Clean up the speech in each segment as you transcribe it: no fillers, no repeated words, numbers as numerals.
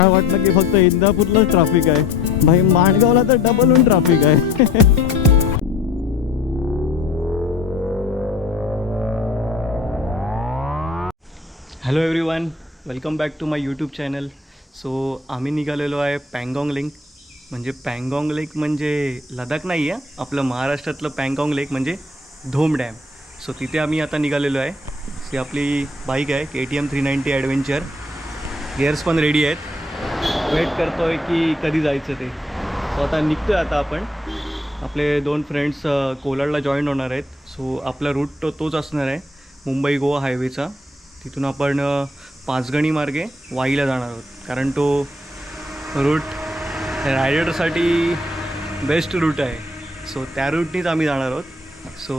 काय वाटलं की फक्त इंदापूरलाच ट्रॅफिक आहे, भाई माणगावला तर डबलहून ट्रॅफिक आहे. Hello everyone, welcome back to my YouTube channel. So आम्ही निघालेलो आहे पँगॉंग लेक. म्हणजे पँगॉंग लेक म्हणजे लडाख नाही आहे, आपलं महाराष्ट्रातलं पँगॉंग लेक म्हणजे धोम डॅम. सो तिथे आम्ही आता निघालेलो आहे. ही आपली बाईक आहे KTM 390 ॲडव्हेंचर. गिअर्स पण रेडी आहेत. वेट करतो आहे की कधी जायचं ते. सो आता निघतो आहे. आता आपण आपले 2 फ्रेंड्स कोलाडला जॉईन होणार आहेत. सो आपला रूट तोच असणार आहे, मुंबई गोवा हायवेचा. तिथून आपण पाचगणी मार्गे वाईला जाणार आहोत, कारण तो रूट रायडरसाठी बेस्ट रूट आहे. सो त्या रूटनीच आम्ही जाणार आहोत. सो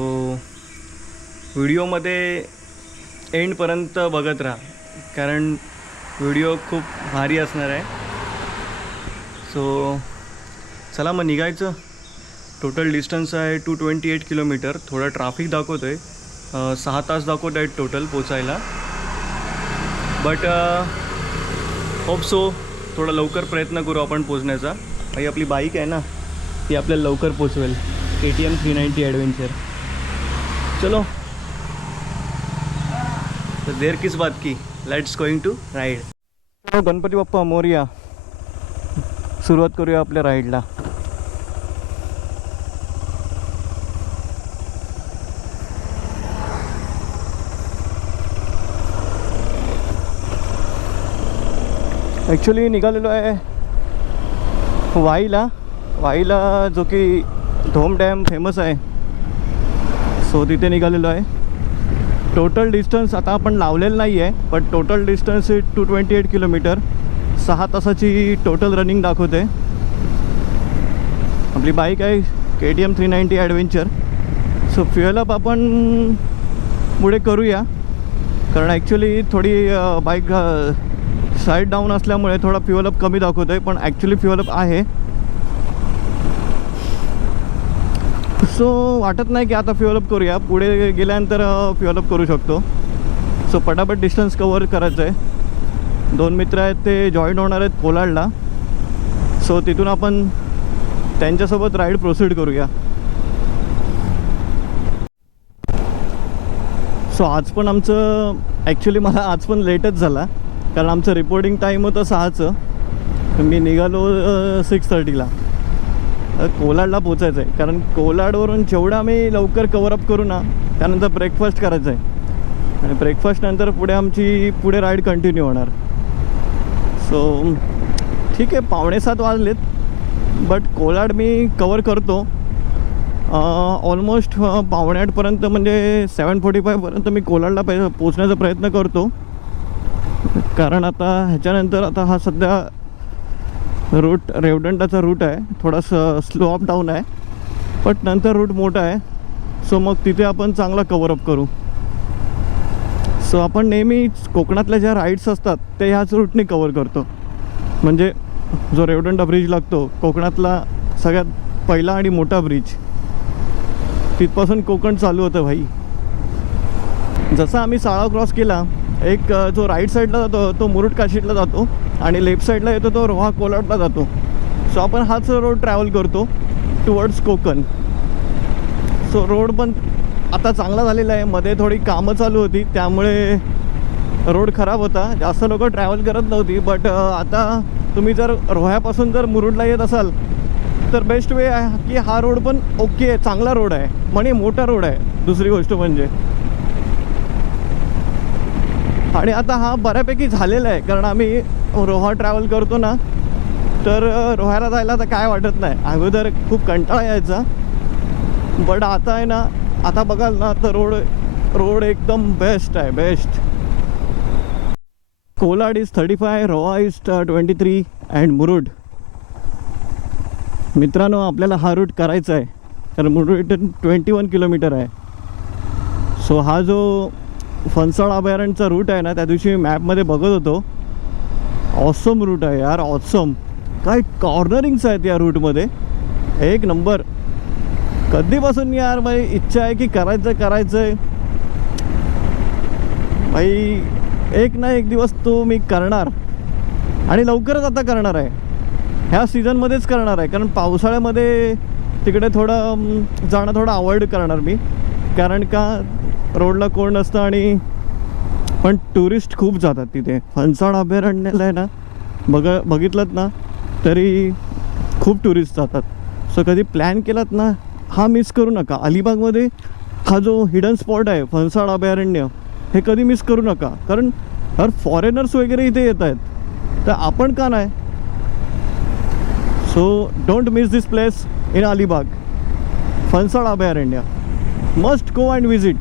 व्हिडिओमध्ये एंडपर्यंत बघत राहा, कारण व्हिडिओ खूप भारी असणार आहे. सो चला मग निघायचं. टोटल डिस्टन्स आहे 228 किलोमीटर. थोडं ट्रॅफिक दाखवतो आहे, 6 तास दाखवत आहेत टोटल पोचायला. बट होप सो थोडा लवकर प्रयत्न करू आपण पोचण्याचा. ही आपली बाईक आहे ना, ती आपल्याला लवकर पोचवेल. KTM 390 adventure. चलो, तर देर किस बात की, let's going to ride. Ganpati Bappa Morya. सुरुवात करूया आपल्या राईडला. ॲक्च्युली निघालेलो आहे वाईला, जो की धोम डॅम फेमस आहे. सो तिथे निघालेलो आहे. टोटल डिस्टन्स आता आपण लावलेलं नाही आहे, बट टोटल डिस्टन्स 228 किलोमीटर. 6 तासाची टोटल रनिंग दाखवते. आपली बाईक आहे KTM 390 adventure. So fuel up आपण पुढे करूया, कारण ॲक्च्युली थोडी बाईक साईड डाऊन असल्यामुळे थोडा फ्युअल अप कमी दाखवतो आहे, पण ॲक्च्युली फ्युअल अप आहे. सो वाटत नाही की आता फ्युअल अप करूया, पुढे गेल्यानंतर फ्युअल अप करू शकतो. सो पटापट डिस्टन्स कवर करायचं आहे. 2 मित्र आहेत, ते जॉईन होणार आहेत कोलाडला. सो तिथून आपण त्यांच्यासोबत राईड प्रोसीड करूया. सो आज पण आमचं ॲक्च्युली मला आज पण लेटच झाला, कारण आमचं रिपोर्टिंग टाईम होतं 6चं. मी निघालो 6:30ला. कोलाडला पोचायचं आहे, कारण कोलाडवरून जेवढा आम्ही लवकर कवरअप करू ना, त्यानंतर ब्रेकफास्ट करायचं आहे, आणि ब्रेकफास्टनंतर पुढे राईड कंटिन्यू होणार. सो ठीक आहे, 6:45 वाजलेत, बट कोलाड मी कवर करतो. ऑलमोस्ट 7:45पर्यंत, म्हणजे 7:45पर्यंत मी कोलाडला पोचण्याचा प्रयत्न करतो. कारण आता ह्याच्यानंतर आता हा सध्या रूट रेवदंडाचा रूट आहे, थोडासा स्लो अप डाऊन आहे, बट नंतर रूट मोठा आहे. सो मग तिथे आपण चांगला कवरअप करू. सो आपण नेहमी कोकणातल्या ज्या राईड्स असतात ते ह्याच रूटने कवर करतो. म्हणजे जो रेवदंडा ब्रिज लागतो, कोकणातला सगळ्यात पहिला आणि मोठा ब्रिज, तिथपासून कोकण चालू होतं भाई. जसा आम्ही साळा क्रॉस केला, एक जो राईट साईडला जातो तो मुरुड काशीटला जातो, आणि लेफ्ट साईडला येतो तो रोहा कोलाडला जातो. सो आपण हाच रोड ट्रॅव्हल करतो टुवर्ड्स कोकण. सो रोड पण आता चांगला झालेला आहे. मध्ये थोडी कामं चालू होती, त्यामुळे रोड खराब होता, जास्त लोक ट्रॅव्हल करत नव्हती. बट आता तुम्ही जर रोह्यापासून जर मुरुडला येत असाल तर बेस्ट वे आहे की हा रोड पण ओके आहे, चांगला रोड आहे, म्हणजे मोठा रोड आहे. दुसरी गोष्ट म्हणजे, आणि आता हा बऱ्यापैकी झालेला आहे, कारण आम्ही रोहा ट्रॅव्हल करतो ना, तर रोह्याला जायला तर काय वाटत नाही. अगोदर खूप कंटाळा यायचा, बट आता आहे ना, आता बघाल ना तर रोड एकदम बेस्ट आहे, best. Kolad is 35, Roha is 23 and Murud. मित्रांनो, आपल्याला हा रूट करायचा आहे, कारण मुरुड 21 किलोमीटर आहे. सो हा जो फणसाळ अभयारण्याचा रूट आहे ना, त्या दिवशी मी मॅपमध्ये बघत होतो, ऑसम रूट आहे यार, ऑसम. काय कॉर्नरिंग्स आहेत या रूटमध्ये, एक नंबर. कधीपासून यार माझी इच्छा आहे की करायचं आहे भाई. एक ना एक दिवस तो मी करणार. आणि लवकरच आता करणार आहे, ह्या सीझनमध्येच करणार आहे. कारण पावसाळ्यामध्ये तिकडे थोडं जाणं थोडं अवॉइड करणार मी, कारण का रोडला कोण नसतं आणि पण टुरिस्ट खूप जातात तिथे. फणसाड अभयारण्याला आहे ना, बघितलं ना तरी खूप टुरिस्ट जातात. सो कधी प्लॅन केलात ना, हा मिस करू नका. अलिबागमध्ये हा जो हिडन स्पॉट आहे फणसाड अभयारण्य, हे कधी मिस करू नका. कारण हर फॉरेनर्स वगैरे इथे येत आहेत, तर आपण का नाही. So don't miss this place in Alibag, Phansad अभयारण्य. Must go and visit.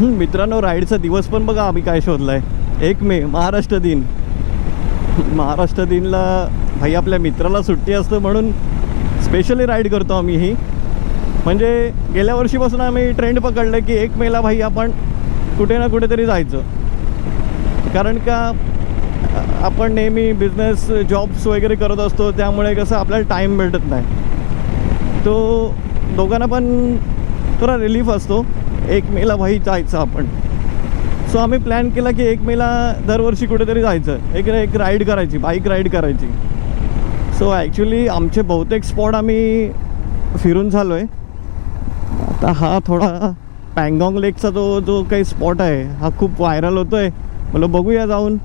मित्रांनो, राईडचा दिवस पण बघा आम्ही काय शोधला आहे. 1 मे महाराष्ट्र दिन. महाराष्ट्र दिनला भाई आपल्या मित्राला सुट्टी असतं म्हणून स्पेशली राईड करतो आम्ही ही. म्हणजे गेल्या वर्षीपासून आम्ही ट्रेंड पकडलं की 1 मेला भाई आपण कुठे ना कुठेतरी जायचं. कारण का आपण नेहमी बिझनेस जॉब्स वगैरे करत असतो, त्यामुळे कसं आपल्याला टाईम भेटत नाही. तो दोघांना पण थोडा रिलीफ असतो 1 मेला भाई जायचं आपण. सो आम्ही प्लॅन केला की 1 मेला दरवर्षी कुठेतरी जायचं, एक राईड करायची, बाईक राईड करायची. सो ॲक्च्युली आमचे बहुतेक स्पॉट आम्ही फिरून झालो आहे. आता हा थोडा पँगॉंग लेकचा जो काही स्पॉट आहे हा खूप व्हायरल होतो आहे. म्हणलं बघूया जाऊन,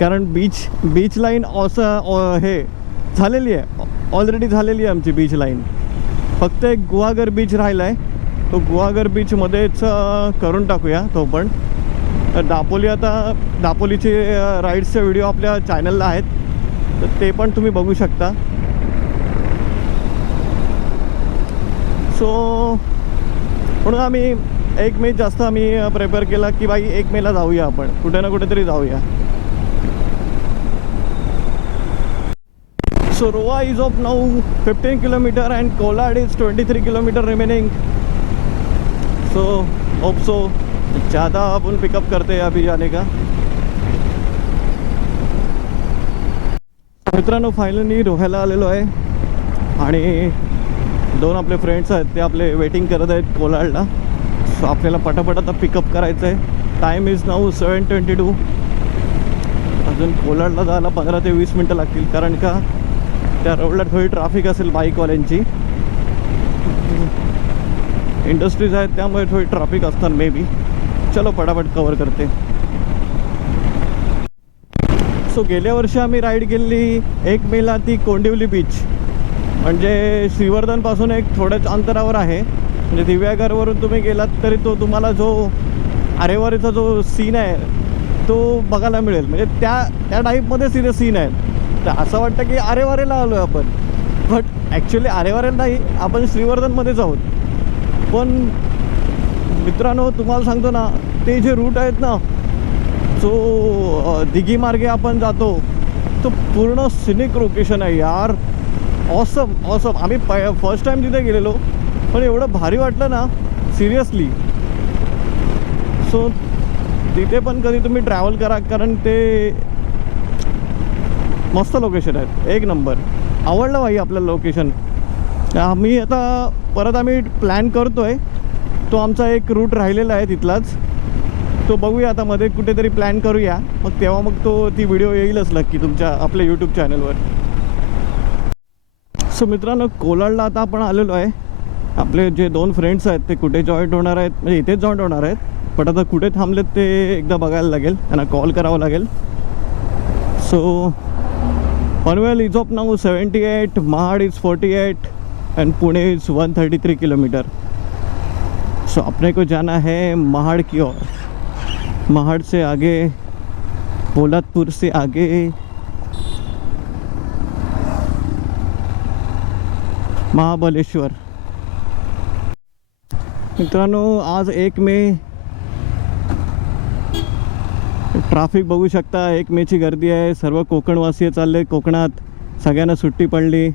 कारण बीच लाईन असं हे झालेली आहे, ऑलरेडी झालेली आहे आमची बीच लाईन. फक्त एक गुहागर बीच राहिला आहे, तो गुहागर बीचमध्येच करून टाकूया तो पण. तर दापोलीचे राईड्सचे व्हिडिओ आपल्या चॅनलला आहेत, तर ते पण तुम्ही बघू शकता. सो म्हणून आम्ही 1 मे जास्त आम्ही प्रिपेअर केला की बाई 1 मेला जाऊया आपण, कुठे ना कुठेतरी जाऊया. So Roha is off now 15 kilometre and Kolad is 23 kilometre remaining. So hope so ज़्यादा अपन पिकअप करते हैं अभी जाने का. मित्रांनो, फायनली रोह्याला आलेलो आहे आणि 2 आपले फ्रेंड्स आहेत ते आपले वेटिंग करत आहेत कोलाडला. सो आपल्याला पटापट आता पिकअप करायचं आहे. Time is now 7:22. अजून कोलाडला जायला 15 ते 20 मिनटं लागतील, कारण का त्या रोडला थोडी ट्रॅफिक असेल बाईकवाल्यांची. इंडस्ट्रीज आहेत त्यामुळे थोडी ट्रॅफिक असणार मे बी. चलो पटापट कवर करते. सो गेल्या वर्षी आम्ही राईड केली 1 मेला ती कोंडिवली बीच, म्हणजे श्रीवर्धनपासून एक थोड्याच अंतरावर आहे. म्हणजे दिव्यागरवरून तुम्ही गेलात तरी तो तुम्हाला जो आरेवारीचा जो सीन आहे तो बघायला मिळेल. म्हणजे त्या टाईपमध्ये तिथे सीन आहेत. तर असं वाटतं की आरेवारेला आलो आहे आपण, बट ॲक्च्युली आरेवारेला नाही, आपण श्रीवर्धनमध्येच आहोत. पण मित्रांनो, तुम्हाला सांगतो ना, ते जे रूट आहेत ना, जो दिघी मार्गे आपण जातो, तो पूर्ण सिनिक लोकेशन आहे यार. Awesome awesome. आम्ही फर्स्ट टाईम तिथे गेलेलो, पण एवढं भारी वाटलं ना, सिरियसली. सो तिथे पण कधी तुम्ही ट्रॅव्हल करा, कारण ते मस्त लोकेशन आहेत, 1 नंबर. आवडलं भाई आपल्याला लोकेशन. आम्ही प्लॅन करतो आहे. तो आमचा एक रूट राहिलेला आहे तिथलाच, तो बघूया आता. मध्ये कुठेतरी प्लॅन करूया, मग तेव्हा ती व्हिडिओ येईलच नक्की आपल्या यूट्यूब चॅनलवर. सो मित्रांनो, कोलाडला आता आपण आलेलो आहे. आपले जे 2 फ्रेंड्स आहेत ते कुठे जॉईंट होणार आहेत, म्हणजे इथेच जॉईंट होणार आहेत. पण आता कुठे थांबलेत ते एकदा बघायला लागेल, त्यांना कॉल करावं लागेल. So Panvel is off now 78, Mahad is 48 end Pune is 133 kilometre. So अपने को जाना है महाड़ की ओर. महाड़ से आगे, पोलादपुर से आगे महाबलेश्वर. मित्रांनो, आज 1 मे. ट्रॅफिक बघू शकता, 1 मेची गर्दी आहे. सर्व कोकणवासीय चालले कोकणात. सगळ्यांना सुट्टी पडली,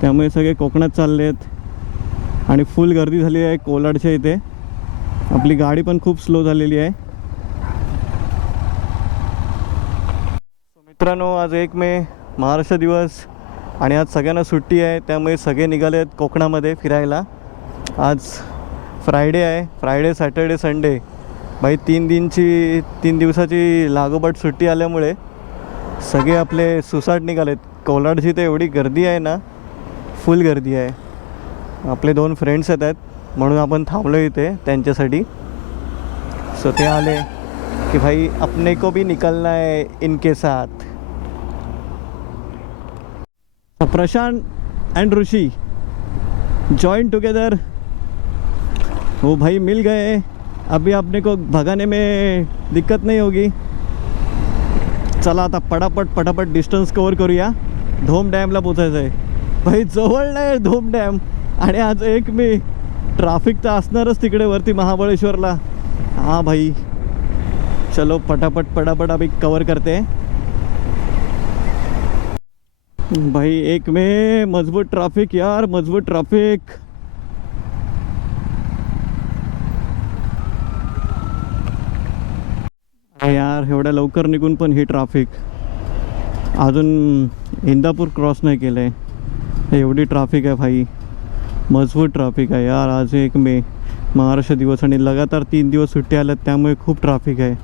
त्यामुळे सगळे कोकणात चाललेत आणि फुल गर्दी झाली आहे कोलाडच्या इथे. आपली गाडी पण खूप स्लो झालेली आहे. मित्रांनो, आज 1 मे महाराष्ट्र दिवस आणि आज सगळ्यांना सुट्टी आहे, त्यामुळे सगळे निघाले आहेत कोकणामध्ये फिरायला. आज फ्रायडे आहे. फ्रायडे, सॅटर्डे, संडे भाई 3 दिवसाची लागोपाठ सुट्टी आल्यामुळे सगळे आपले सुसाट निघालेत. कोलाडची तर एवढी गर्दी आहे ना, फुल गर्दी आहे. आपले 2 फ्रेंड्स येत आहेत म्हणून आपण थांबलो इथे त्यांच्यासाठी. सो ते आले कि भाई अपने को भी निकलना है इनके साथ. प्रशांत एंड ऋषि जॉइन टुगेदर. वो भाई मिल गए. अभी अपने को भगाने में दिक्कत नहीं होगी. चला आता पटापट डिस्टन्स कवर करूया. धोम डॅमला पोचायचं आहे भाई. जवळ नाही धोम डॅम. आणि आज 1 मे. ट्रॅफिक तर असणारच तिकडे वरती महाबळेश्वरला. हाँ भाई चलो पटापट अभी कवर करते हैं भाई. 1 मे मजबूत ट्रॅफिक यार, मजबूत ट्रॅफिक. यार एवढ्या लवकर निघून पण ही ट्रॅफिक. अजून इंदापूर क्रॉस नाही केलं आहे, एवढी ट्रॅफिक आहे भाई. मजबूत ट्रॅफिक आहे यार. आज 1 मे महाराष्ट्र दिवस आणि लगातार 3 दिवस सुट्टी आल्यात, त्यामुळे खूप ट्रॅफिक आहे.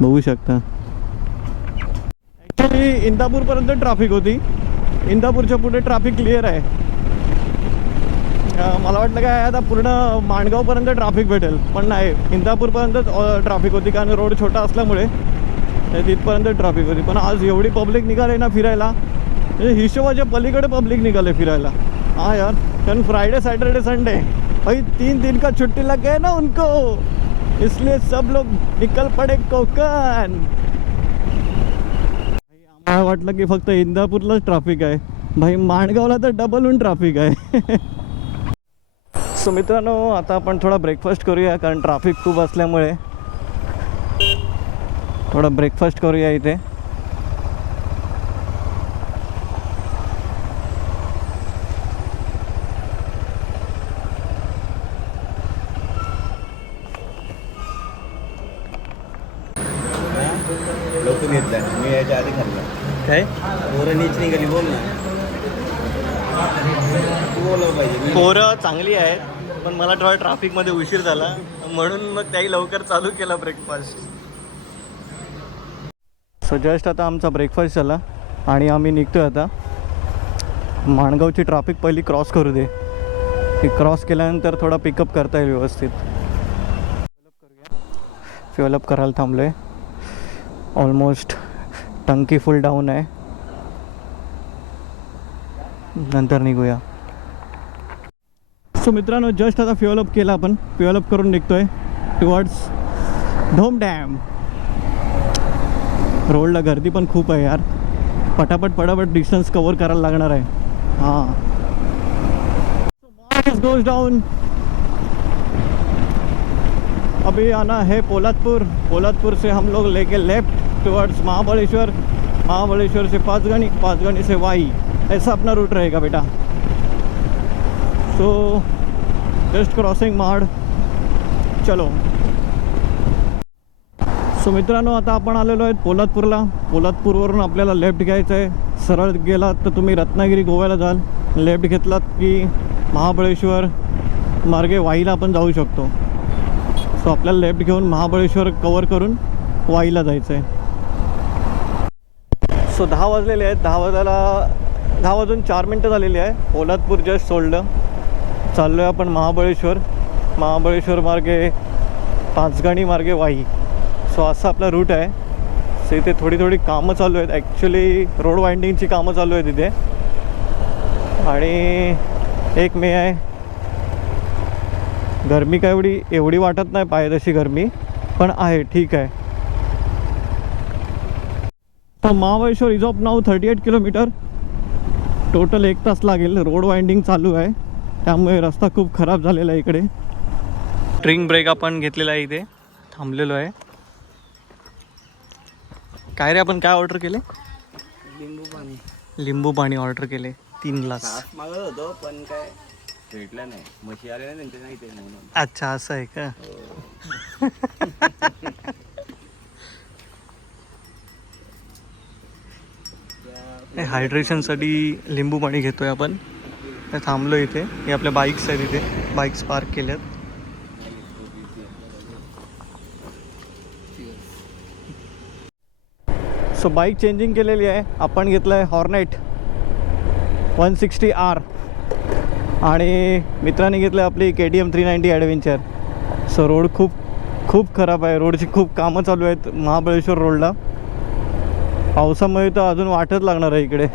बघू शकता. ॲक्च्युली इंदापूरपर्यंत ट्रॅफिक होती. इंदापूरच्या पुढे ट्रॅफिक क्लिअर आहे. मला वाटलं काय आता पूर्ण माणगावपर्यंत ट्रॅफिक भेटेल, पण नाही, इंदापूरपर्यंतच ट्रॅफिक होती. कारण रोड छोटा असल्यामुळे तिथपर्यंत ट्रॅफिक होती. पण आज एवढी पब्लिक निघाले ना फिरायला, म्हणजे हिशोबाच्या पलीकडे पब्लिक निघाले फिरायला. हाँ यार, कारण फ्राइडे सैटरडे संडे भाई 3 का छुट्टी लग गए ना उनको, इसलिए सब लोग निकल पड़े कोकण. आम्हाला वाटलं की फक्त इंदापूरलाच ट्रॅफिक आहे भाई, माणगावला तर डबलहून ट्रॅफिक आहे. सो मित्रांनो, आता आपण थोडा ब्रेकफास्ट करूया, कारण ट्रॅफिक खूप असल्यामुळे थोडा ब्रेकफास्ट करूया इथे. लवकर घेतला मी याच्या आधी खाल्ला. काय पोरं नीच निघाली, बोल ना. तू बोलावं पाहिजे. पोरं चांगली आहेत, पण मला थोडा ट्रॅफिकमध्ये उशीर झाला म्हणून मग त्याही लवकर चालू केला ब्रेकफास्ट. सो जस्ट आता आमचा ब्रेकफास्ट झाला आणि आम्ही निघतोय आता. माणगावची ट्रॅफिक पहिली क्रॉस करू दे. ती क्रॉस केल्यानंतर थोडा पिकअप करता येईल व्यवस्थित. फ्युअलअप करायला थांबलो आहे. ऑलमोस्ट टंकी फुल डाऊन आहे. नंतर निघूया. सो मित्रांनो, जस्ट आता फ्युअलअप केला आपण. फ्युअलअप करून निघतोय टुवर्ड्स धोम डॅम. रोडला गर्दी पण खूप आहे यार. पटापट डिस्टन्स कवर करायला लागणार आहे. हां, गोज डाउन. अभी आना है पोलादपुर. पोलादपुर से हम लोग लेके लेफ्ट टुवर्ड्स महाबळेश्वर. महाबळेश्वर से पाँचगनी, पाँचगनी से वाई. ऐसा अपना रूट रहेगा बेटा. So just crossing Mahad. चलो. सो मित्रांनो, आता आपण आलेलो आहेत पोलादपूरला. पोलादपूरवरून आपल्याला लेफ्ट घ्यायचं आहे. सरळ गेलात तर तुम्ही रत्नागिरी गोव्याला जाल. लेफ्ट घेतलात की महाबळेश्वर मार्गे वाईला आपण जाऊ शकतो. सो आपल्याला लेफ्ट घेऊन महाबळेश्वर कवर करून वाईला जायचं आहे. सो 10 वाजलेले आहेत. 10 वाजून 4 मिनटं झालेली आहे. पोलादपूर जस्ट सोडलं. चाललो आहे आपण महाबळेश्वर. महाबळेश्वर मार्गे पाचगणी मार्गे वाई. सो असा आपला रूट आहे. सो इथे थोडी कामं चालू आहेत. ॲक्च्युली रोड वाइंडिंगची कामं चालू आहेत इथे. आणि 1 मे आहे. गरमी काय एवढी वाटत नाही पाहिजे तशी गरमी, पण आहे, ठीक आहे. तर Mahabaleshwar is of now 38 kilometre. Total 1 तास लागेल. रोड वाइंडिंग चालू आहे, त्यामुळे रस्ता खूप खराब झालेला आहे इकडे. ड्रिंक ब्रेक आपण घेतलेला आहे. इथे थांबलेलो आहे. काय रे, आपण काय ऑर्डर केले? लिंबू पाणी ऑर्डर केले 3 ग्लास. मागत होतो पण काय भेटला नाही. म्हशी आले नाही त्यांच्या इथे म्हणून. अच्छा, असं आहे का? हायड्रेशनसाठी लिंबू पाणी घेतोय आपण. थांबलो इथे. हे आपल्या बाईक्स आहेत इथे. बाईक्स पार्क केल्यात. सो बाईक चेंजिंग केलेली आहे. आपण घेतलं आहे हॉर्नेट 160R आणि मित्रांनी घेतलं आपली KTM 390 ॲडव्हेंचर. सो रोड खूप खराब आहे. रोडची खूप कामं चालू आहेत महाबळेश्वर रोडला. पावसामुळे तर अजून वाटच लागणार आहे इकडे.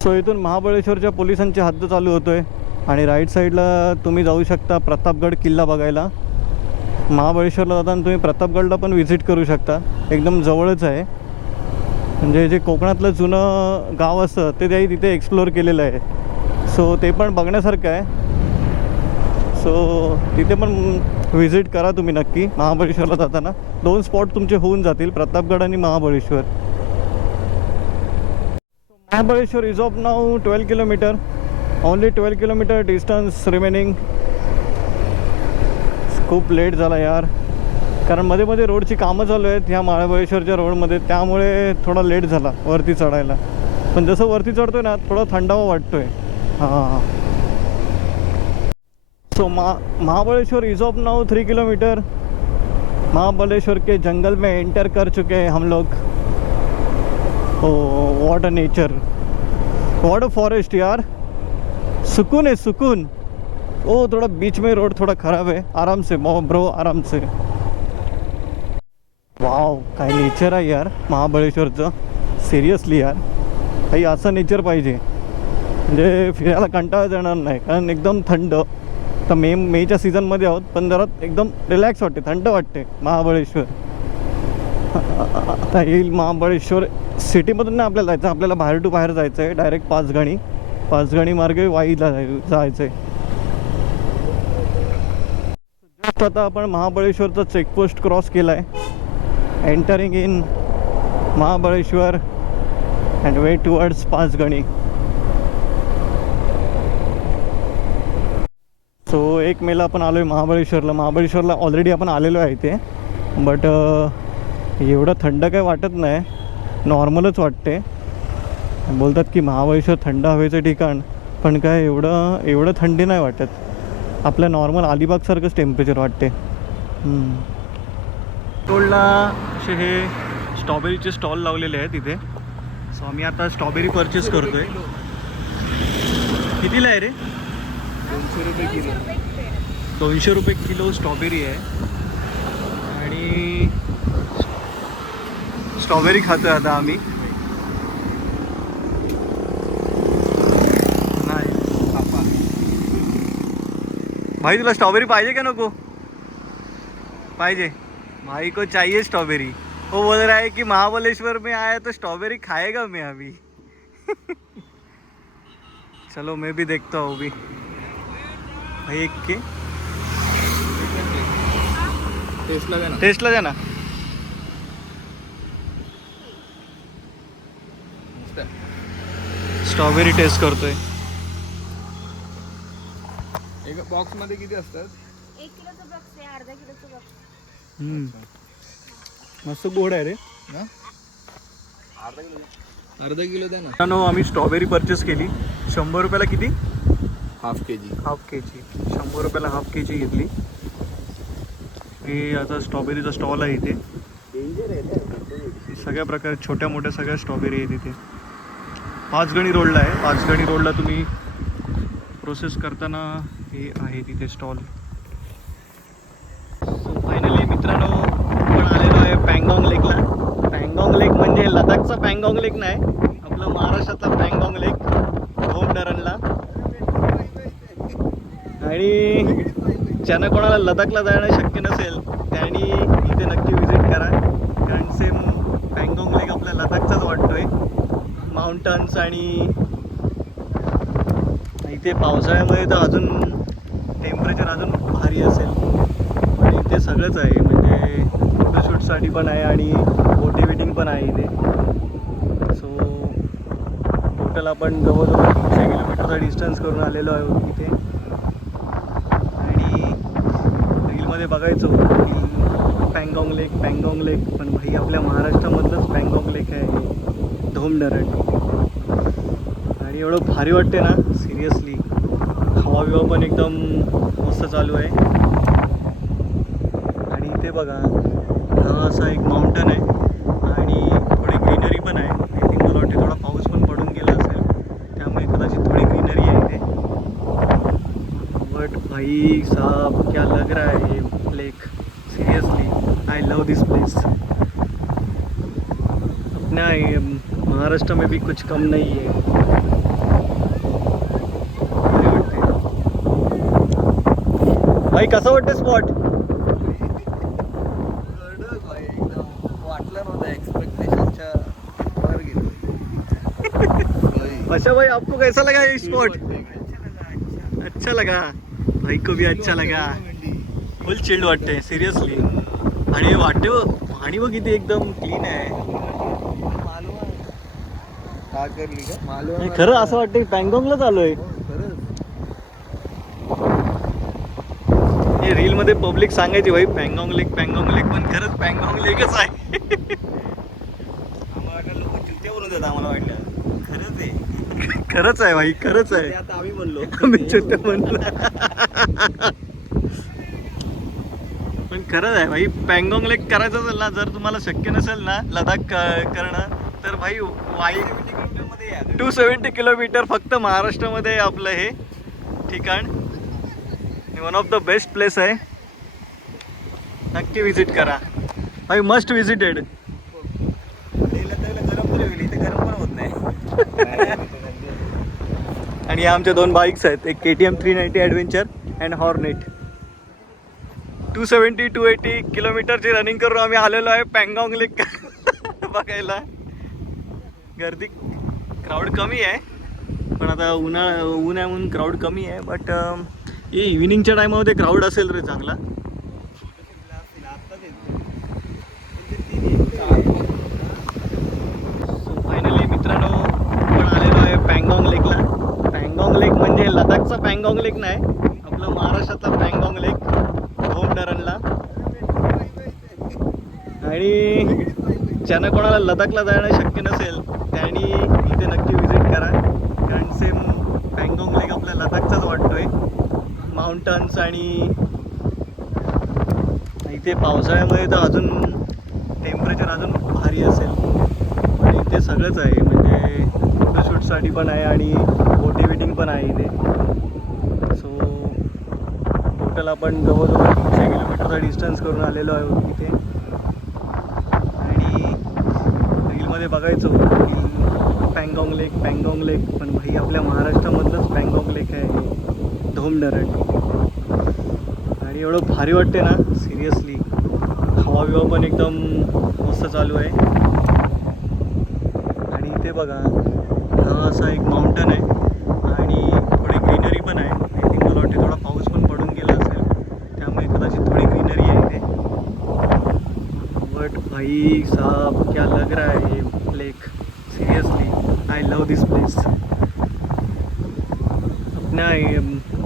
सो इथून महाबळेश्वरच्या पोलिसांची हद्द चालू होतो आहे आणि राईट साईडला तुम्ही जाऊ शकता प्रतापगड किल्ला बघायला. महाबळेश्वरला जाताना तुम्ही प्रतापगडला पण व्हिजिट करू शकता, एकदम जवळच आहे. म्हणजे जे कोकणातलं जुनं गाव असतं ते त्याही तिथे एक्सप्लोअर केलेलं आहे. सो ते पण बघण्यासारखं आहे. सो तिथे पण व्हिजिट करा तुम्ही नक्की. महाबळेश्वरला जाताना 2 स्पॉट तुमचे होऊन जातील, प्रतापगड आणि Mahabaleshwar. Mahabaleshwar is of now 12 kilometre, only 12 kilometre distance remaining. खूप लेट झाला यार, कारण मध्ये मध्ये रोडची कामं चालू आहेत ह्या महाबळेश्वरच्या रोडमध्ये, त्यामुळे थोडा लेट झाला वरती चढायला. पण जसं वरती चढतोय ना थोडा थंडावा वाटतोय. हां. So Mahabaleshwar is off now 3 kilometre. Mahabaleshwar के जंगल में एंटर कर चुके हैं हम लोग. Oh what a nature, what a forest यार. सुकून है सुकून. ओ थोड़ा बीच में रोड थोड़ा ख़राब है. आराम से ब्रो, आराम से. वाव, काय नेचर आहे यार महाबळेश्वरचं. सिरियसली यार, काही असं नेचर पाहिजे म्हणजे फिरायला कंटाळा येणार नाही. कारण एकदम थंड. तर मेच्या सीझनमध्ये आहोत, पण जरा एकदम रिलॅक्स वाटते, थंड वाटते महाबळेश्वर. आता येईल महाबळेश्वर सिटीमधून नाही आपल्याला जायचं, आपल्याला बाहेर टू बाहेर जायचं आहे. डायरेक्ट पाचगणी मार्गे वाईला जायचं आहे. जस्ट आता आपण महाबळेश्वरचा चेकपोस्ट क्रॉस केला आहे. Entering in Mahabaleshwar and way towards Panchgani. So 1 मेला आपण आलो आहे महाबळेश्वरला ऑलरेडी आपण आलेलो आहे इथे. बट एवढं थंड काही वाटत नाही, नॉर्मलच वाटते. बोलतात की महाबळेश्वर थंड हवेचं ठिकाण, पण काय एवढं थंडी नाही वाटत. आपल्या नॉर्मल अलिबागसारखंच टेम्परेचर वाटते. टोलला असे हे स्ट्रॉबेरीचे स्टॉल लावलेले आहेत इथे. सो आम्ही आता स्ट्रॉबेरी परचेस करतो आहे. कितीला आहे रे? 200 रुपये किलो. 200 रुपये किलो स्ट्रॉबेरी आहे. आणि स्ट्रॉबेरी खातो आहे आता आम्ही. नाही भाई, तुला स्ट्रॉबेरी पाहिजे का नको? पाहिजे. भाई को चाहिए स्ट्रॉबेरी. वो बोल रहा है कि महाबलेश्वर में आया तो स्ट्रॉबेरी खाएगा मैं अभी. चलो मैं भी देखता हूँ अभी. भाई एक के टेस्टला जा ना. स्ट्रॉबेरी टेस्ट करतोय. एक बॉक्स मध्ये किती असतात? 1 किलोचं बॉक्स आहे, अर्धा किलोचं बॉक्स. मस्त गोड आहे रे. अर्धा किलो द्या ना. आम्ही स्ट्रॉबेरी परचेस केली. 100 रुपयाला किती? हाफ के जी. 100 रुपयाला हाफ के जी घेतली. हे आता स्ट्रॉबेरीचा स्टॉल आहे इथे. सगळ्या प्रकारे छोट्या मोठ्या सगळ्या स्ट्रॉबेरी आहे तिथे. पाचगणी रोडला आहे. पाचगणी रोडला तुम्ही प्रोसेस करताना हे आहे तिथे स्टॉल. सो फायनली मित्रांनो आपण आलेलो आहे पँगॉंग लेकला. पँगॉंग लेक म्हणजे लडाखचा पँगॉंग लेक नाही, आपला महाराष्ट्रातला पँगॉंग लेक धोम धरणला. आणि ज्यांना कोणाला लडाखला जाणं शक्य नसेल त्यांनी इथे नक्की व्हिजिट करा. कारण सेम पँगॉंग लेक आपल्या लडाखचाच वाटतोय. माउंटन्स आणि इथे पावसाळ्यामध्ये तर अजून टेम्परेचर अजून भारी असेल. आणि इथे सगळंच आहे, म्हणजे फोटोशूटसाठी पण आहे आणि मोटिवेटिंग पण आहे इथे. सो टोटल आपण जवळजवळ 300 किलोमीटरचा डिस्टन्स करून आलेलो आहोत इथे. आणि रीलमध्ये बघायचो की पँगॉंग लेक, पण भाई आपल्या महाराष्ट्रामधलंच पँगॉंग लेक आहे धोम धरण. आणि एवढं भारी वाटते ना सिरियसली. हवा बिवा पण एकदम मस्त चालू आहे. आणि इथे बघा हा असा एक माउंटन आहे. लव दिस प्लेस. अपना महाराष्ट्र में भी कुछ कम नहीं है. भाई कसं वाटतं स्पॉट? वाटलं नव्हतं एक्सपेक्टेशनच्या वर गेलो. अच्छा भाई आपको कैसा लगा ये स्पॉट? अच्छा लगा भाई को भी अच्छा लगा. फुल चिल्ड वाटते सिरियसली. आणि वाटते पाणी बघ किती एकदम क्लीन आहे. का करली का मालवण नाही, खरं असं वाटतं पँगॉंगला चालूय. हे रील मध्ये पब्लिक सांगायची भाई पँगॉंग लेक पण खरंच पँगॉंग लेकच आहे. आम्हाला लोक चुत्यावरून देतात आम्हाला वाटलं खरंच आहे. खरंच आहे भाई खरंच आहे. ते आता आम्ही म्हणलो मी छोटं म्हणलं पण खरंच आहे भाई. पँगॉंग लेक करायचं असेल ना, जर तुम्हाला शक्य नसेल ना लडाख करणं, तर भाई वाई 270 किलोमीटर फक्त महाराष्ट्रामध्ये आहे आपलं हे ठिकाण. One of the best place आहे. नक्की विजिट करा भाई. Must visited. गरम तरी होईल इथे गरम पण होत नाही. आणि या आमच्या दोन बाईक्स आहेत. एक KTM 390 ॲडव्हेंचर अँड हॉर्नेट. 270-280 किलोमीटरची रनिंग करून आम्ही आलेलो आहे पँगॉंग लेक बघायला. गर्दी क्राऊड कमी आहे, पण आता ऊन आहे म्हणून क्राऊड कमी आहे. बट हे इव्हिनिंगच्या टायमामध्ये क्राऊड असेल रे चांगला. फायनली मित्रांनो आपण आलेलो आहे पँगॉंग लेकला. पँगॉंग लेक म्हणजे लडाखचा पँगॉंग लेक नाही, आपलं महाराष्ट्रातला पँगॉंग लेक धोम धरणला. आणि ज्यांना कोणाला लडाखला जाणं शक्य नसेल त्यांनी इथे नक्की विजिट करा. कारण सेम पँगॉंग लेक आपल्या लडाखचाच वाटतोय. माउंटन्स आणि इथे पावसाळ्यामध्ये तर अजून टेम्परेचर अजून भारी असेल. आणि इथे सगळंच आहे, म्हणजे फोटोशूटसाठी पण आहे आणि मोटिवेटिंग पण आहे इथे. सो टोटल आपण जवळजवळ 300 किलोमीटरचा डिस्टन्स करून आलेलो आहे इथे. आणि रीलमध्ये बघायचो की पँगॉंग लेक पण भाई आपल्या महाराष्ट्रामधलंच पँगॉंग लेक आहे धोम धरण. आणि एवढं भारी वाटते ना सिरियसली. हवा बिवा पण एकदम मस्त चालू आहे. आणि इथे बघा हा असा एक माउंटन आहे आणि थोडी ग्रीनरी पण आहे. आय थिंक मला वाटते थोडा पाऊस पण पडून गेला असेल, त्यामुळे कदाचित थोडी ग्रीनरी आहे इथे. बट भाई साहब क्या लग रहा है ये lake. Seriously I love this place. अपना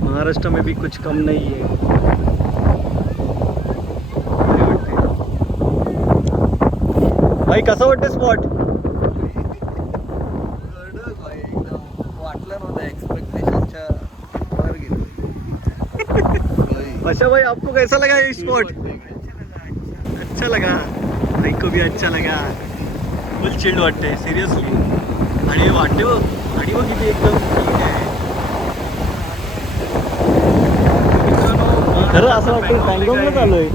महाराष्ट्र में भी कुछ कम नहीं है. भाई कसं वाटतं स्पॉट? वाटलं नव्हतं एक्सपेक्टेशनच्या वर गेलो. अच्छा भाई आपको कैसा लगा ये स्पॉट? अच्छा लगा भाई को भी अच्छा लगा. फुल चिल्ड वाटते सिरियसली. आणि वाटते आणि बघ किती एकदम clean आहे. खरं असं वाटतं पँगॉंगला चालूय.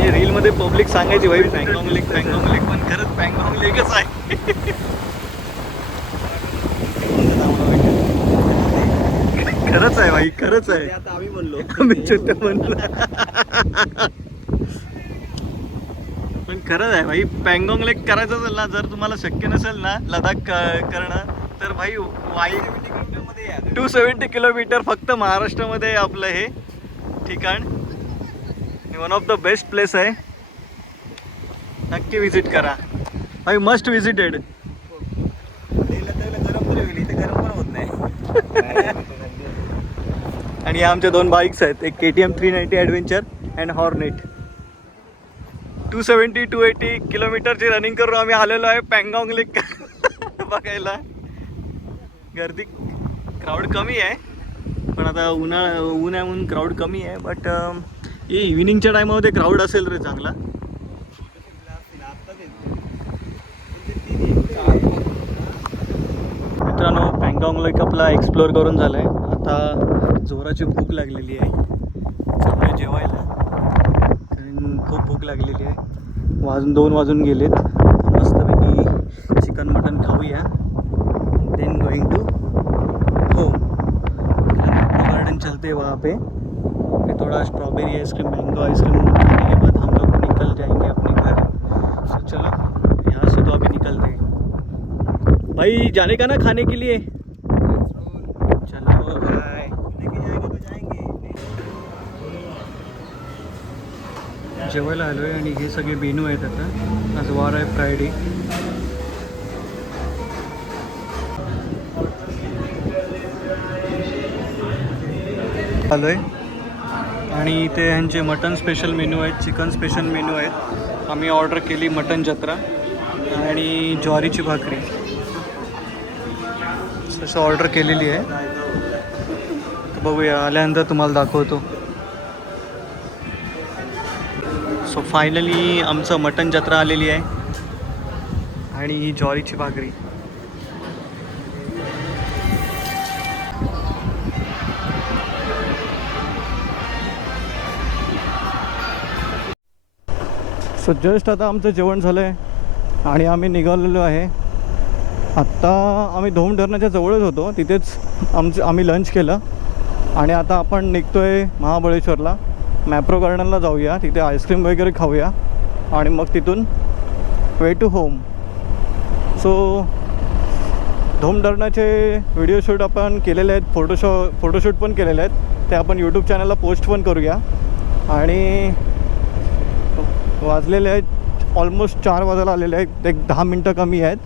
हे रीलमध्ये पब्लिक सांगायची भाई पँगॉंग लेक पण खरंच पँगॉंग लेकच आहे. खरंच आहे भाई खरंच आहे. ते आता आम्ही म्हणलो मी छोटं म्हणलं पण खरंच आहे भाई. पँगॉंग लेक करायचं असेल ना, जर तुम्हाला शक्य नसेल ना लडाख करणं, तर भाई वाई 270 किलोमीटर फक्त महाराष्ट्रामध्ये आहे आपलं हे ठिकाण. One of the best place आहे. नक्की विजिट करा भाई. Must visited. गरम तरी होईल इथे गरम पण होत नाही. आणि या आमच्या दोन बाईक्स आहेत. एक KTM 390 ॲडव्हेंचर अँड हॉर्नेट. 270-280 किलोमीटरची रनिंग करून आम्ही आलेलो आहे पँगॉंग लेक बघायला. गर्दी क्राऊड कमी आहे, पण आता ऊन आहे म्हणून क्राऊड कमी आहे. बट हे इव्हिनिंगच्या टायमामध्ये क्राऊड असेल रे चांगला. मित्रांनो पँगॉंग लेक आपला एक्सप्लोअर करून झाला आहे. आता जोराची भूक लागलेली आहे, त्यामुळे जेवायला, कारण खूप भूक लागलेली आहे. 2 वाजून गेलेत. मस्तपैकी चिकन मटन खाऊया, then going to home. Garden चलते वहाँ पे फिर थोड़ा स्ट्रॉबेरी आइसक्रीम, मैंगो आइसक्रीम खाने के बाद हम लोग निकल जाएंगे अपने घर. तो चलो यहाँ से तो अभी निकलते हैं. भाई जाने का ना खाने के लिए. चलो बाय. जेवायला आलो आहे आणि हे सगळे मेनू आहेत. आता आज वार आहे, फ्रायडे. आलो आहे आणि इथे ह्यांचे मटन स्पेशल मेनू आहेत, चिकन स्पेशल मेनू आहेत. आम्ही ऑर्डर केली मटन जत्रा आणि ज्वारीची भाकरी असं ऑर्डर केलेली आहे. तर बघूया, आल्यानंतर तुम्हाला दाखवतो. सो फायनली आमचं मटन जत्रा आलेली आहे आणि ही ज्वारीची भाकरी. सो जस्ट आता आमचं जेवण झालं आहे आणि आम्ही निघालेलो आहे. आत्ता आम्ही धोम धरणाच्या जवळच होतो, तिथेच आम्ही लंच केलं आणि आता आपण निघतो आहे महाबळेश्वरला. मॅप्रो गार्डनला जाऊया, तिथे आईस्क्रीम वगैरे खाऊया आणि मग तिथून way to home. So Dhom धरणाचे व्हिडिओ शूट आपण केलेले आहेत, फोटोशूट पण केलेले आहेत. ते आपण यूट्यूब चॅनलला पोस्ट पण करूया. आणि वाजलेले आहेत ऑलमोस्ट 4 वाजायला आलेले आहेत, एक 10 मिनटं कमी आहेत.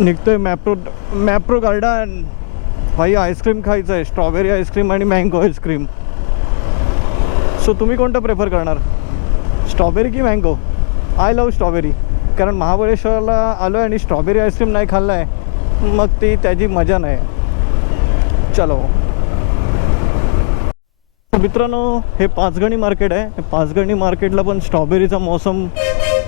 निघतो आहे मॅप्रो गार्डन. भाई आईस्क्रीम खायचं आहे, स्ट्रॉबेरी आईस्क्रीम आणि मँगो आईस्क्रीम. सो तुम्ही कोणतं प्रेफर करणार, स्ट्रॉबेरी की मँगो? आय लव स्ट्रॉबेरी, कारण महाबळेश्वरला आलो आहे आणि स्ट्रॉबेरी आईस्क्रीम नाही खाल्लं आहे, मग ती त्याची मजा नाही. चलो मित्रांनो, हे पाचगणी मार्केट आहे. हे पाचगणी मार्केटला पण स्ट्रॉबेरीचा मोसम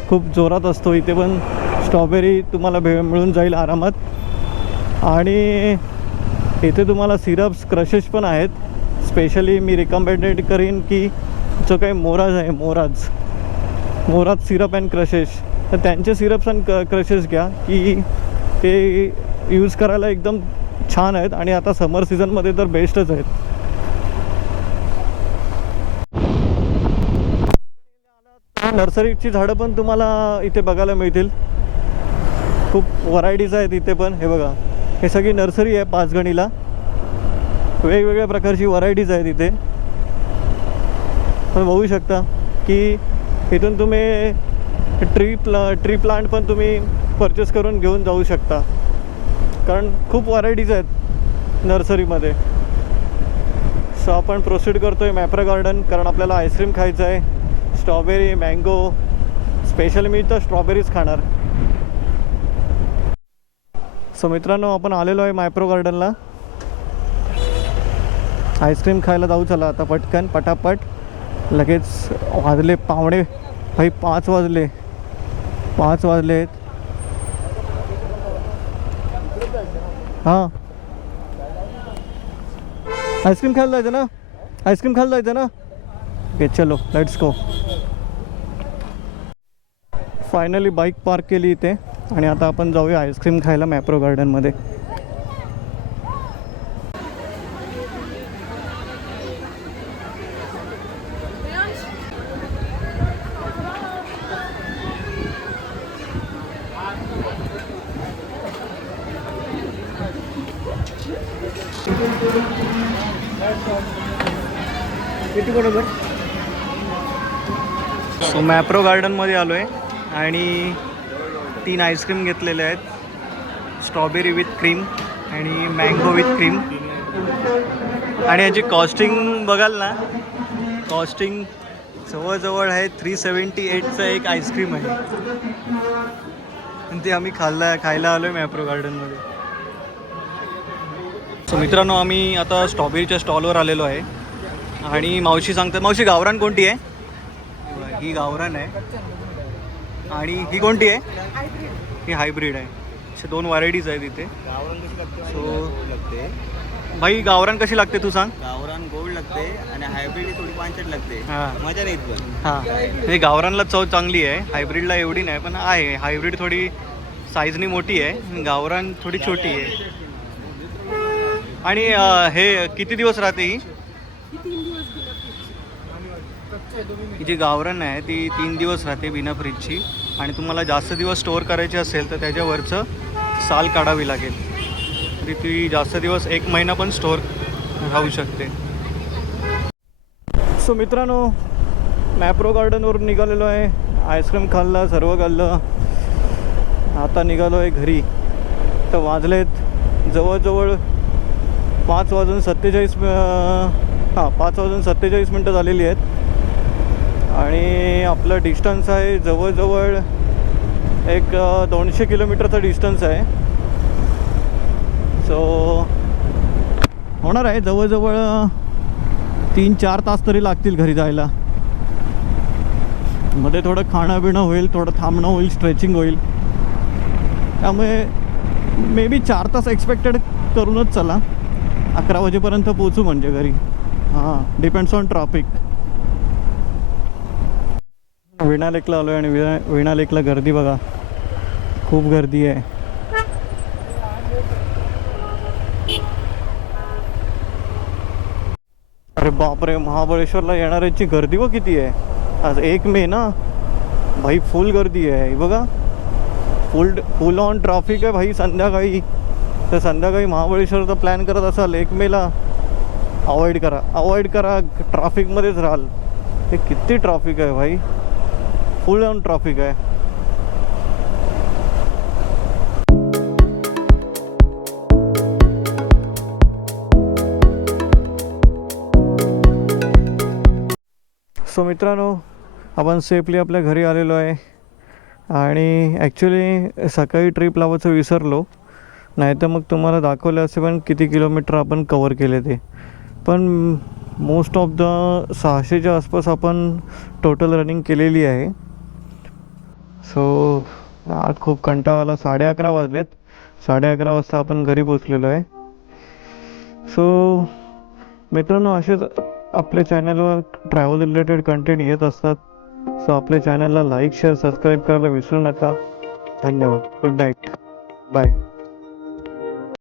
खूप जोरात असतो. इथे पण स्ट्रॉबेरी तुम्हाला मिळून जाईल आरामात. आणि इथे तुम्हाला सिरप्स, क्रशेस पण आहेत. स्पेशली मी रिकमेंडेड करीन की जो काही मोराज आहे, मोराज सिरप अँड क्रशेस, तर त्यांचे सिरप्स अँड क्रशेस घ्या की ते यूज करायला एकदम छान आहेत आणि आता समर सीझनमध्ये तर बेस्टच आहेत. नर्सरीची झाडं पण तुम्हाला इथे बघायला मिळतील. खूप व्हरायटीज आहेत इथे पण. हे बघा, हे सगळी नर्सरी आहे पाचगणीला. वेगवेगळ्या प्रकारची व्हरायटीज आहेत इथे. पण बघू शकता की इथून तुम्ही ट्री प्लांट पण तुम्ही परचेस करून घेऊन जाऊ शकता, कारण खूप व्हरायटीज आहेत नर्सरीमध्ये. सो आपण प्रोसीड करतो आहे मॅप्रो गार्डन, कारण आपल्याला आईस्क्रीम खायचं आहे. स्ट्रॉबेरी, मँगो, स्पेशल मी तर स्ट्रॉबेरीज खाणार. सो मित्रांनो, आपण आलेलो आहे मॅप्रो गार्डनला. आईस्क्रीम खायला जाऊ. चला आता पटकन पटापट. लगेच वाजले पावणे 5 वाजले. 5 वाजले आहेत. हां, आईस्क्रीम खायला जायचं ना? आईस्क्रीम खायला जायचं ना? ओके, चलो let's go. Finally bike park केली इथे आणि आता आपण जाऊया आईस्क्रीम खायला मॅप्रो गार्डनमध्ये. सो मॅप्रो गार्डनमध्ये आलो आहे आणि 3 आईस्क्रीम घेतलेले आहेत. स्ट्रॉबेरी विथ क्रीम आणि मँगो विथ क्रीम. आणि याची कॉस्टिंग बघाल ना, कॉस्टिंग जवळजवळ आहे 378चं एक आईस्क्रीम आहे. आणि ते आम्ही खायला आलो आहे मॅप्रो गार्डनमध्ये. सो मित्रांनो, आम्ही आता स्ट्रॉबेरीच्या स्टॉलवर आलेलो आहे आणि मावशी सांगतात. मावशी, गावरान कोणती आहे? ही गावरान आहे. आणि ही कोणती आहे? ही हायब्रिड आहे. अशा 2 व्हरायटीज आहेत इथे. सो भाई गावरान कशी लागते तू सांग. गावरान गोड लागते आणि हायब्रिड थोडी पांचट लागते. हां मजा नाही येत पण. हां हे गावरानला चव चांगली आहे, हायब्रिडला एवढी नाही, पण आहे हायब्रिड थोडी साईजनी मोठी आहे, गावरान थोडी छोटी आहे. आणि हे किती दिवस राहते ही? ही जी गावरान आहे ती 3 दिवस राहते बिना फ्रीजची. आणि तुम्हाला जास्त दिवस स्टोअर करायची असेल तर त्याच्यावरचं साल काढावी लागेल, तरी ती जास्त दिवस 1 महिना पण स्टोअर राहू शकते. सो मित्रांनो, मॅप्रो गार्डनवरून निघालेलो आहे. आईस्क्रीम खाल्लं, सर्व खाल्लं. आता निघालो आहे घरी. तर वाजलेत जवळजवळ 5:47 5:47 मिनटं झालेली आहेत. आणि आपलं डिस्टन्स आहे जवळजवळ एक 200 किलोमीटरचा डिस्टन्स आहे. सो होणार आहे जवळजवळ 3-4 तास तरी लागतील घरी जायला. मध्ये थोडं खाणं पिणं होईल, थोडं थांबणं होईल, स्ट्रेचिंग होईल. त्यामुळे मे बी 4 तास एक्सपेक्टेड करूनच चला. 11 वाजेपर्यंत पोचू म्हणजे घरी. हां, डिपेंड्स ऑन ट्रॅफिक. वीणा लेकला आलो आहे आणि वीणा लेकला गर्दी बघा, खूप गर्दी आहे. अरे बापरे, महाबळेश्वरला येणाऱ्यांची गर्दी व किती आहे. आज 1 मे ना भाई, फुल गर्दी आहे बघा. फुल ऑन ट्रॅफिक आहे भाई संध्याकाळी. तर संध्याकाळी महाबळेश्वरचा प्लॅन करत असाल 1 मेला, अवॉइड करा ट्रॅफिकमध्येच राहाल. हे किती ट्रॅफिक आहे भाई, फुल ऑन ट्रॅफिक आहे. सो मित्रांनो, आपण सेफली आपल्या घरी आलेलो आहे. आणि ॲक्च्युली सकाळी ट्रिप लावायचं विसरलो, नाही तर मग तुम्हाला दाखवलं असे पण किती किलोमीटर आपण कवर केले ते. पण मोस्ट ऑफ द 600च्या आसपास आपण टोटल रनिंग केलेली आहे. सो आज खूप कंटाळा आला. 11:30 वाजलेत. 11:30 वाजता आपण घरी पोचलेलो आहे. सो मित्रांनो, असेच आपल्या चॅनलवर ट्रॅव्हल रिलेटेड कंटेंट येत असतात. सो आपल्या चॅनलला लाईक, शेअर, सबस्क्राईब करायला विसरू नका. धन्यवाद. Good night. बाय.